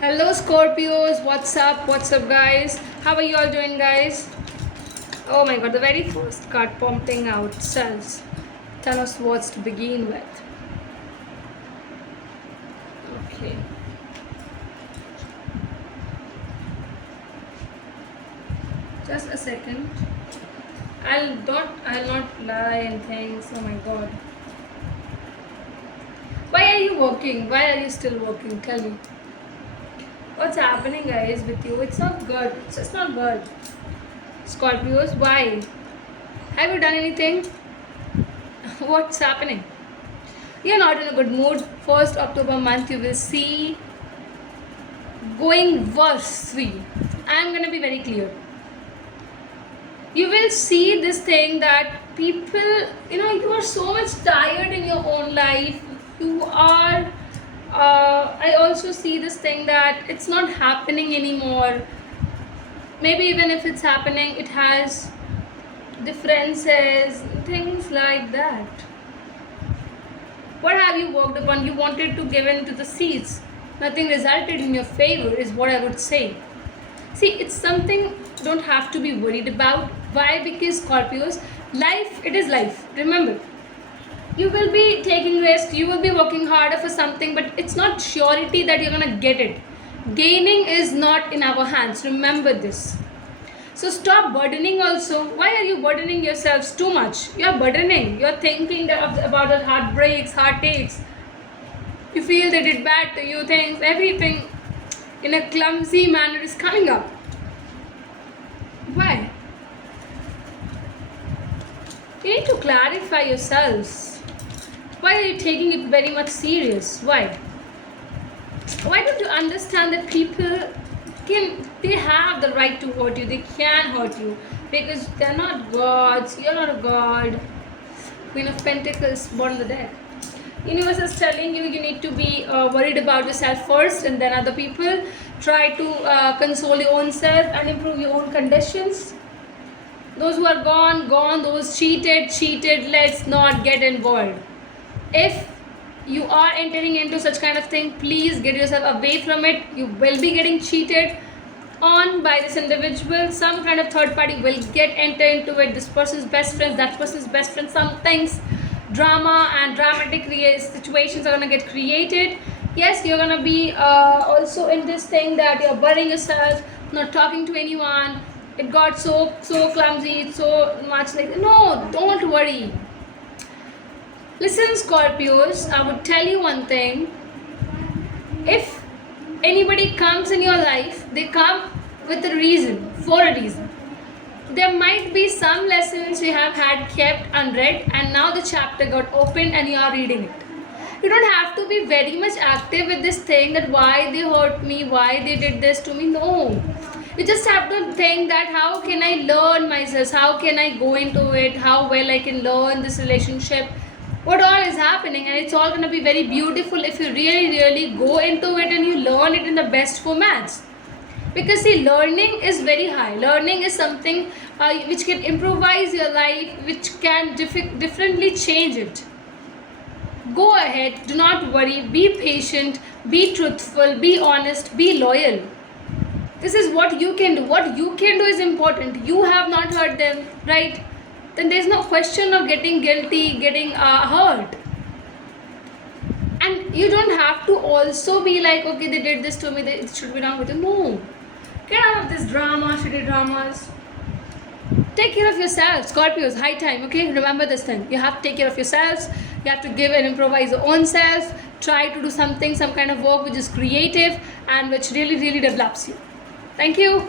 Hello Scorpios, what's up? What's up, guys? How are you all doing, guys? Oh my god, the very first card pumping out says, tell us what's to begin with. Okay. Just a second. I'll not lie and things. Oh my god. Why are you working? Why are you still working? Tell me. What's happening, guys, with you? It's not good. It's just not good. Scorpios, why? Have you done anything? What's happening? You're not in a good mood. 1st October month, you will see going worse for you. I'm gonna be very clear. You will see this thing that people, you are so much tired in your own life. You are. I also see this thing that it's not happening anymore. Maybe even if it's happening, it has differences, things like that. What have you worked upon? You wanted to give in to the seeds. Nothing resulted in your favor is what I would say. See, it's something don't have to be worried about. Why? Because Scorpios, life, it is life. Remember, you will be taking risk, you will be working harder for something, but it's not surety that you're gonna get it. Gaining is not in our hands. Remember this. So stop burdening also. Why are you burdening yourselves too much? You're burdening. You're thinking about the heartbreaks, heartaches. You feel they did bad to you, things, everything in a clumsy manner is coming up. Why? You need to clarify yourselves. Why are you taking it very much serious? Why? Why don't you understand that people they have the right to hurt you, they can hurt you, because they're not gods, you're not a god. Queen of Pentacles, born the dead. Universe is telling you need to be worried about yourself first, and then other people. Try to console your own self and improve your own conditions. Those who are gone, those cheated, let's not get involved. If you are entering into such kind of thing, please get yourself away from it. You will be getting cheated on by this individual. Some kind of third party will enter into it. This person's best friends, that person's best friend. Some things, drama and dramatic situations are going to get created. Yes, you're going to be also in this thing that you're burning yourself, not talking to anyone. It got so clumsy, so much like, no, don't worry. Listen, Scorpios, I would tell you one thing. If anybody comes in your life, they come with a reason, for a reason. There might be some lessons you have had kept unread, and now the chapter got opened and you are reading it. You don't have to be very much active with this thing that why they hurt me, why they did this to me. No. You just have to think that how can I learn myself, how can I go into it, how well I can learn this relationship, what all is happening, and it's all going to be very beautiful if you really go into it and you learn it in the best formats. Because see, learning is very high. Learning is something which can improvise your life, which can differently change it. Go ahead, do not worry, be patient, be truthful, be honest, be loyal. This is what you can do. What you can do is important. You have not hurt them, right? Then there's no question of getting guilty, getting hurt. And you don't have to also be like, okay, they did this to me, it should be done with you. No. Get out of this drama, shitty dramas. Take care of yourself. Scorpios, high time, okay? Remember this thing. You have to take care of yourselves. You have to give and improvise your own self. Try to do something, some kind of work which is creative and which really develops you. Thank you.